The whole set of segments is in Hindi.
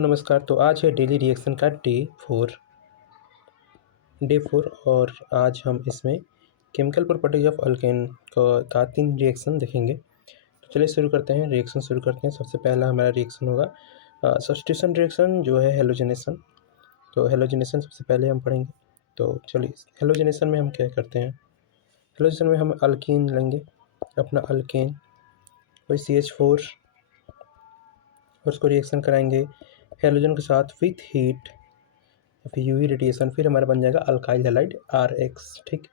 नमस्कार। तो आज है डेली रिएक्शन का डे 4 और आज हम इसमें केमिकल प्रॉपर्टीज ऑफ अल्केन का 3 रिएक्शन देखेंगे। तो चलिए शुरू करते हैं, रिएक्शन शुरू करते हैं। सबसे पहला हमारा रिएक्शन होगा सब्स्टिट्यूशन रिएक्शन, जो है हेलोजनेशन। तो हेलोजनेशन सबसे पहले हम पढ़ेंगे। तो चलिए, हेलोजनेशन में हम क्या करते हैं। हेलोजनेशन में हम अल्कीन लेंगे, अपना अल्केन, वही CH4, और उसको रिएक्शन कराएंगे हेलोजन के साथ विथ हीट, फिर यूवी रेडिएशन, फिर हमारा बन जाएगा अल्काइल हैलाइड RX। ठीक।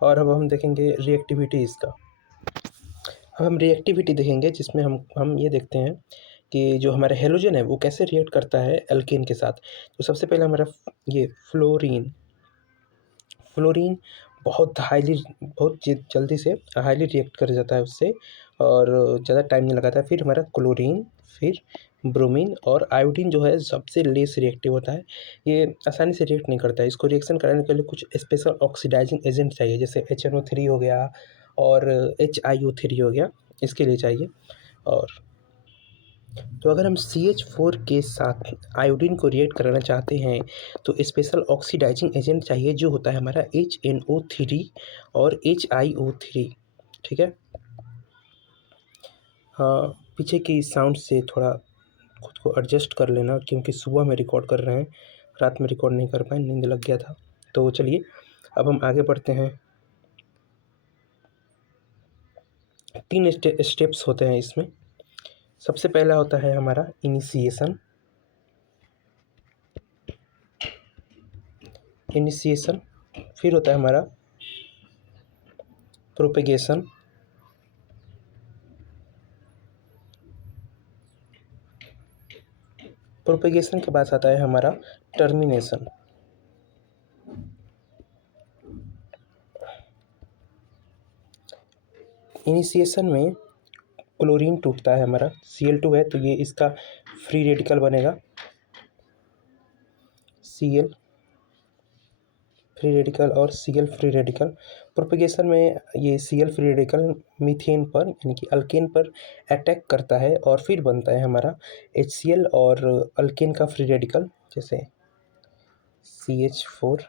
और अब हम देखेंगे रिएक्टिविटी इसका। अब हम रिएक्टिविटी देखेंगे, जिसमें हम ये देखते हैं कि जो हमारा हेलोजन है वो कैसे रिएक्ट करता है अल्केन के साथ। तो सबसे पहले हमारा ये फ्लोरीन बहुत जल्दी से हाईली रिएक्ट कर जाता है उससे, और ज़्यादा टाइम नहीं लगाता है। फिर हमारा क्लोरीन, फिर ब्रोमीन, और आयोडीन जो है सबसे लेस रिएक्टिव होता है। ये आसानी से रिएक्ट नहीं करता है। इसको रिएक्शन कराने के लिए कुछ स्पेशल ऑक्सीडाइजिंग एजेंट चाहिए, जैसे HNO3 हो गया और HiO3 हो गया, इसके लिए चाहिए। और तो अगर हम CH4 के साथ आयोडीन को रिएक्ट कराना चाहते हैं तो स्पेशल ऑक्सीडाइजिंग एजेंट चाहिए, जो होता है हमारा HNO3 और HiO3। ठीक है। हाँ, पीछे की साउंड से थोड़ा खुद को एडजस्ट कर लेना, क्योंकि सुबह में रिकॉर्ड कर रहे हैं, रात में रिकॉर्ड नहीं कर पाए, नींद लग गया था। तो चलिए अब हम आगे बढ़ते हैं। 3 स्टेप्स होते हैं इसमें। सबसे पहला होता है हमारा इनिशिएशन, फिर होता है हमारा प्रोपेगेशन, के बाद आता है हमारा टर्मिनेशन। इनिशिएशन में क्लोरीन टूटता है, हमारा Cl2 है, तो ये इसका फ्री रेडिकल बनेगा, Cl फ्री रेडिकल और Cl फ्री रेडिकल। प्रोपेगेशन में ये Cl फ्री रेडिकल मीथेन पर, यानी कि अल्केन पर अटैक करता है, और फिर बनता है हमारा HCl और अल्केन का फ्री रेडिकल, जैसे CH4।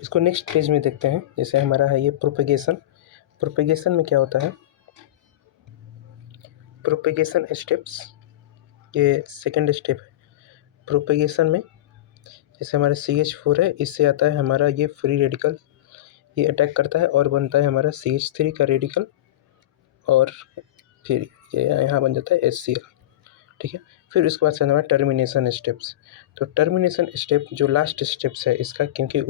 इसको नेक्स्ट पेज में देखते हैं। जैसे हमारा है ये प्रोपेगेशन में क्या होता है, प्रोपेगेशन स्टेप्स, ये सेकंड स्टेप है प्रोपेगेशन में। जैसे हमारा CH4 है, इससे आता है हमारा ये फ्री रेडिकल, ये अटैक करता है और बनता है हमारा CH3 का रेडिकल, और फिर ये यहाँ बन जाता है HCl। ठीक है। फिर उसके बाद से हमारा टर्मिनेशन स्टेप्स। तो टर्मिनेशन स्टेप जो लास्ट स्टेप्स है इसका, क्योंकि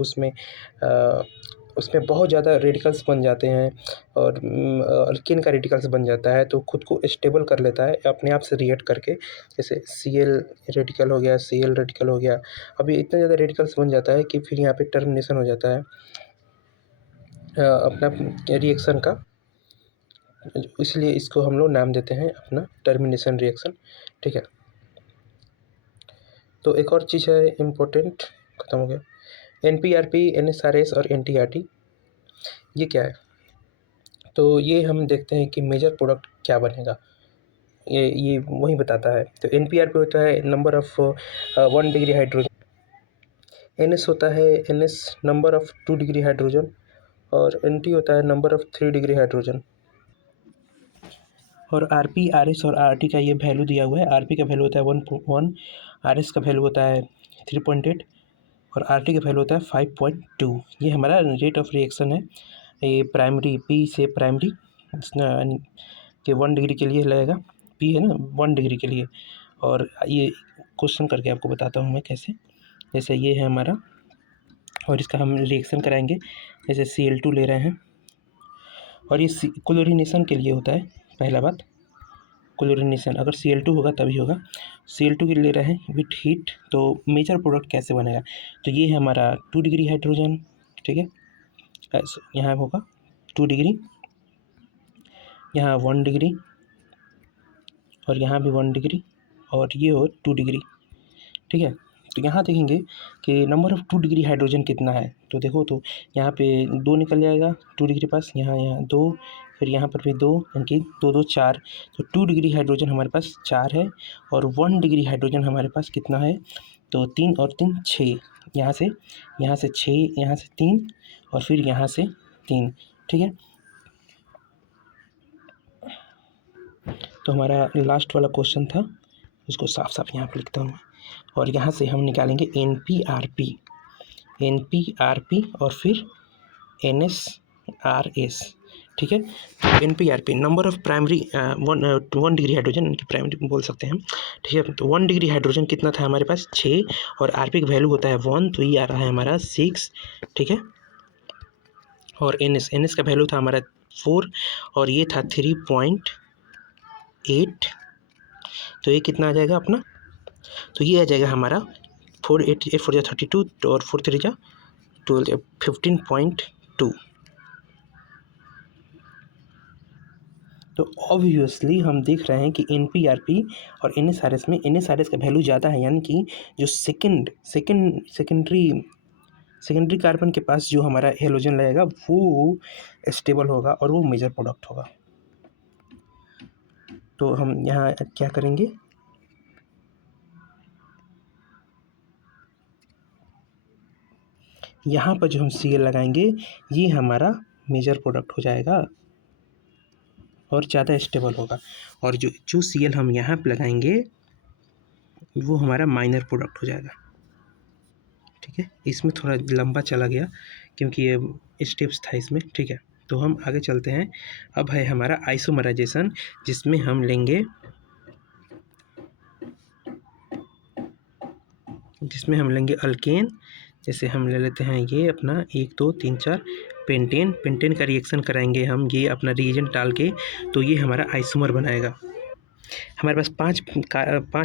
उसमें बहुत ज़्यादा रेडिकल्स बन जाते हैं, और अल्केन का रेडिकल्स बन जाता है, तो खुद को स्टेबल कर लेता है अपने आप से रिएक्ट करके। जैसे Cl रेडिकल हो गया, Cl रेडिकल हो गया, अभी इतना ज़्यादा रेडिकल्स बन जाता है कि फिर यहाँ पे टर्मिनेशन हो जाता है अपना रिएक्शन का। इसलिए इसको हम लोग नाम देते हैं अपना टर्मिनेशन रिएक्शन। ठीक है। तो एक और चीज़ है इम्पोर्टेंट, ख़त्म हो गया। NPRP, NSRS और NTRT, ये क्या है? तो ये हम देखते हैं कि मेजर प्रोडक्ट क्या बनेगा, ये वही बताता है। तो NPRP होता है number of 1 degree hydrogen, NS होता है NS number of 2 degree hydrogen, और NT होता है नंबर ऑफ 3 डिग्री हाइड्रोजन। और RP, RS और RT का ये वैल्यू दिया हुआ है। RP का वैल्यू होता है 1.1, RS का वैल्यू होता है 3.8, और RT का वैल्यू होता है 5.2। ये हमारा रेट ऑफ रिएक्शन है। ये प्राइमरी P से प्राइमरी के 1 डिग्री के लिए लगेगा, P है ना 1 डिग्री के लिए। और ये क्वेश्चन करके आपको बताता हूँ मैं कैसे। जैसे ये है हमारा, और इसका हम रिएक्शन कराएंगे। जैसे Cl2 ले रहे हैं, और ये क्लोरीनेशन के लिए होता है। पहला बात, क्लोरीनेशन अगर Cl2 होगा तभी होगा। Cl2 के ले रहे हैं विथ हीट, तो मेजर प्रोडक्ट कैसे बनेगा। तो ये है हमारा 2 डिग्री हाइड्रोजन। ठीक है, यहाँ होगा 2 डिग्री, यहाँ 1 डिग्री, और यहाँ भी 1 डिग्री, और ये हो 2 डिग्री। ठीक है। तो यहाँ देखेंगे कि नंबर ऑफ़ 2 डिग्री हाइड्रोजन कितना है। तो देखो तो यहाँ पे 2 निकल जाएगा 2 डिग्री पास, यहाँ 2, फिर यहाँ पर भी 2, यानी कि 2 2 4। तो 2 डिग्री हाइड्रोजन हमारे पास 4 है, और 1 डिग्री हाइड्रोजन हमारे पास कितना है, तो 3 और 3 6, यहाँ से 6, यहाँ से 3, और फिर यहाँ से 3, ठीक है। तो हमारा लास्ट वाला क्वेश्चन था, उसको साफ साफ यहाँ पर लिखता हूँ, और यहाँ से हम निकालेंगे NP-RP और फिर NS-RS, ठीक है। तो NP-RP number of primary 1 degree hydrogen, इनकी प्राइमरी बोल सकते हैं, ठीक है। तो 1 डिग्री हाइड्रोजन कितना था हमारे पास 6, और RP का वैल्यू होता है 1, तो ये आ रहा है हमारा 6, ठीक है। और NS का वैल्यू था हमारा 4, और ये था 3.8, तो ये कितना आ जाएगा अपना, तो ये आ जाएगा हमारा 4 8 8 4 32, और 4 3 12, 15.2। तो ऑब्वियसली हम देख रहे हैं कि NP-RP और NS-RS में NS-RS का वैल्यू ज़्यादा है, यानी कि जो सेकेंडरी कार्बन के पास जो हमारा हेलोजन लगेगा वो स्टेबल होगा और वो मेजर प्रोडक्ट होगा। तो हम यहाँ क्या करेंगे, यहाँ पर जो हम Cl लगाएंगे ये हमारा मेजर प्रोडक्ट हो जाएगा और ज़्यादा स्टेबल होगा, और जो Cl हम यहाँ पे लगाएंगे वो हमारा माइनर प्रोडक्ट हो जाएगा, ठीक है। इसमें थोड़ा लंबा चला गया क्योंकि ये स्टेप्स था इसमें, ठीक है। तो हम आगे चलते हैं। अब है हमारा आइसोमराइजेशन, जिसमें हम लेंगे अल्केन। जैसे हम ले लेते हैं ये अपना 1 2 3 4 पेंटेन का रिएक्शन कराएंगे हम ये अपना रिएजेंट डाल के, तो ये हमारा आइसोमर बनाएगा। हमारे पास 5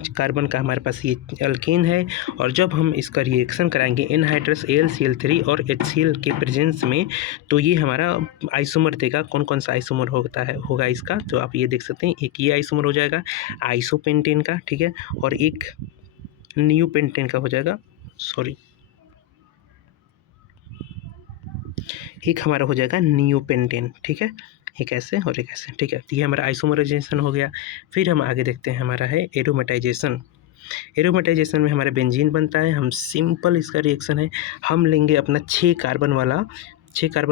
कार्बन का हमारे पास ये अल्केन है, और जब हम इसका रिएक्शन कराएंगे एनहाइड्रस AlCl3 और HCl के प्रेजेंस में, तो ये हमारा आइसोमर देगा। कौन कौन सा आइसोमर होगा इसका, तो आप ये देख सकते हैं, एक ये आइसोमर हो जाएगा आइसोपेंटेन का, ठीक है, और एक नियोपेंटेन का हो जाएगा, एक हमारा हो जाएगा नियोपेंटेन, ठीक है, एक ऐसे और एक ऐसे, ठीक है। तो ये हमारा आइसोमराइजेशन हो गया। फिर हम आगे देखते हैं, हमारा है एरोमेटाइजेशन। एरोमेटाइजेशन में हमारा बेंजीन बनता है। हम सिंपल इसका रिएक्शन है, हम लेंगे अपना 6 कार्बन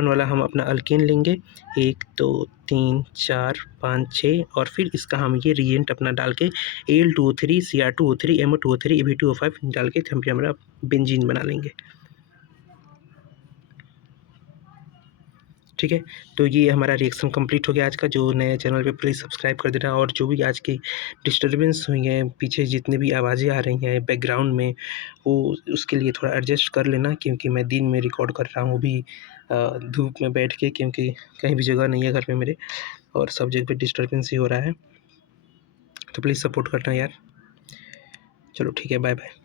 वाला हम अपना अल्केन लेंगे, 1 2 3 4 5 6, और फिर इसका हम ये रिएजेंट अपना डाल के Al2O3 Cr2O3 MO2O3 Ab2O5 डाल के हम हमारा बेंजीन बना लेंगे, ठीक है। तो ये हमारा रिएक्शन कंप्लीट हो गया आज का। जो नए चैनल पे प्लीज़ सब्सक्राइब कर देना, और जो भी आज की डिस्टर्बेंस हुई है, पीछे जितने भी आवाज़ें आ रही हैं बैकग्राउंड में, वो उसके लिए थोड़ा एडजस्ट कर लेना, क्योंकि मैं दिन में रिकॉर्ड कर रहा हूँ अभी धूप में बैठ के, क्योंकि कहीं भी जगह नहीं है घर में मेरे, और सब जगह पे डिस्टर्बेंस ही हो रहा है। तो प्लीज़ सपोर्ट करना यार। चलो ठीक है, बाय बाय।